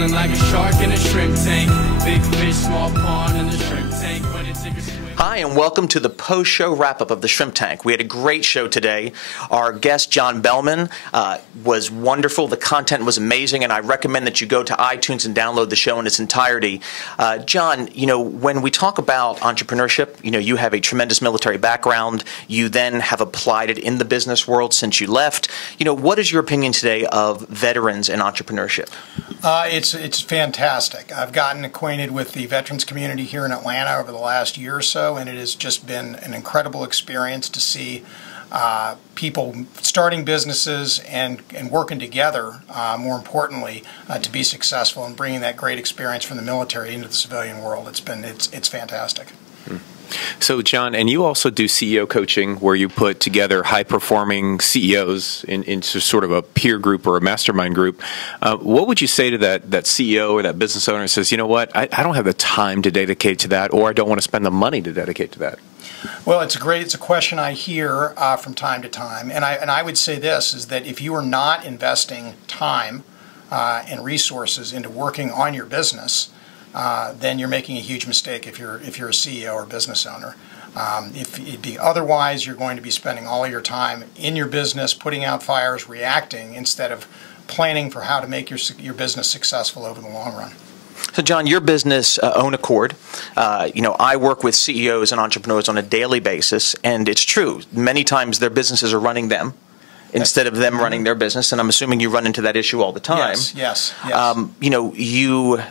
Smiling like a shark in a shrimp tank. Big fish, small pond in the shrimp tank. When it take a swim. Hi, and welcome to the post-show wrap-up of the Shrimp Tank. We had a great show today. Our guest, John Belman, was wonderful. The content was amazing, and I recommend that you go to iTunes and download the show in its entirety. John, you know, when we talk about entrepreneurship, you know, you have a tremendous military background. You then have applied it in the business world since you left. You know, what is your opinion today of veterans and entrepreneurship? It's fantastic. I've gotten acquainted with the veterans community here in Atlanta over the last year or so, and it has just been an incredible experience to see people starting businesses and working together, more importantly, to be successful and bringing that great experience from the military into the civilian world. It's fantastic. So, John, and you also do CEO coaching where you put together high-performing CEOs into sort of a peer group or a mastermind group. What would you say to that CEO or that business owner who says, you know what, I don't have the time to dedicate to that, or I don't want to spend the money to dedicate to that? Well, it's a question I hear from time to time, and I would say this, is that if you are not investing time and resources into working on your business, then you're making a huge mistake if you're a CEO or business owner. Otherwise, you're going to be spending all your time in your business, putting out fires, reacting, instead of planning for how to make your business successful over the long run. So, John, your business, Own Accord, you know, I work with CEOs and entrepreneurs on a daily basis, and it's true. Many times their businesses are running them instead of them running their business, and I'm assuming you run into that issue all the time. Yes. You know,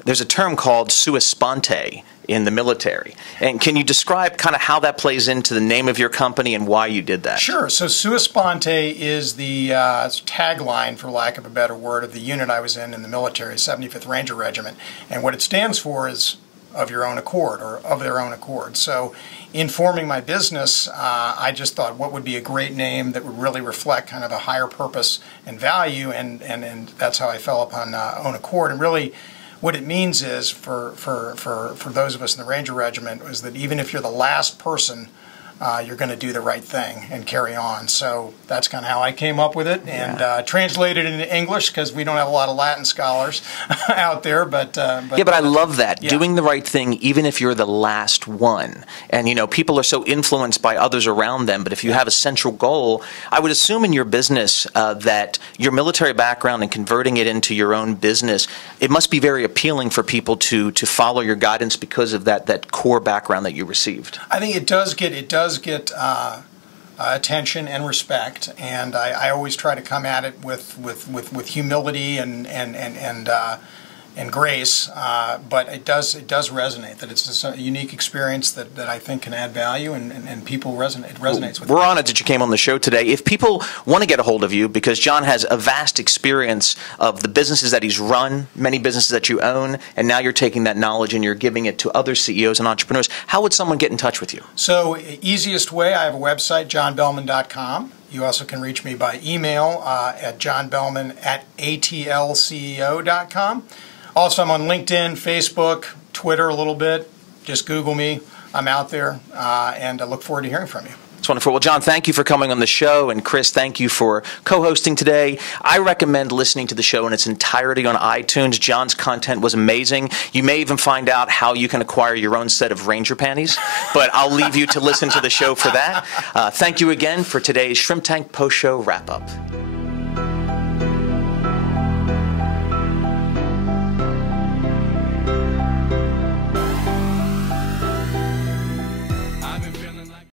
there's a term called sua sponte in the military. And can you describe kind of how that plays into the name of your company and why you did that? Sure. So sua sponte is the tagline, for lack of a better word, of the unit I was in the military, 75th Ranger Regiment. And what it stands for is of your own accord, or of their own accord. So in forming my business, I just thought what would be a great name that would really reflect kind of a higher purpose and value, and that's how I fell upon Own Accord. And really what it means is, for those of us in the Ranger Regiment, is that even if you're the last person, you're going to do the right thing and carry on. So that's kind of how I came up with it, and translated it into English, because we don't have a lot of Latin scholars out there. But I love that. Yeah. Doing the right thing, even if you're the last one. And, you know, people are so influenced by others around them, but if you have a central goal, I would assume in your business that your military background and converting it into your own business, it must be very appealing for people to follow your guidance because of that core background that you received. I think it does get attention and respect, and I always try to come at it with humility and grace, but it does resonate, that it's a unique experience that I think can add value, and people resonates with. We're honored that you came on the show today. If people want to get a hold of you, because John has a vast experience of the businesses that he's run, many businesses that you own, and now you're taking that knowledge and you're giving it to other CEOs and entrepreneurs, how would someone get in touch with you? So, easiest way, I have a website, johnbelman.com. You also can reach me by email at johnbelman@atlceo.com. Also, I'm on LinkedIn, Facebook, Twitter a little bit. Just Google me. I'm out there, and I look forward to hearing from you. It's wonderful. Well, John, thank you for coming on the show, and Chris, thank you for co-hosting today. I recommend listening to the show in its entirety on iTunes. John's content was amazing. You may even find out how you can acquire your own set of Ranger panties, but I'll leave you to listen to the show for that. Thank you again for today's Shrimp Tank post-show wrap-up.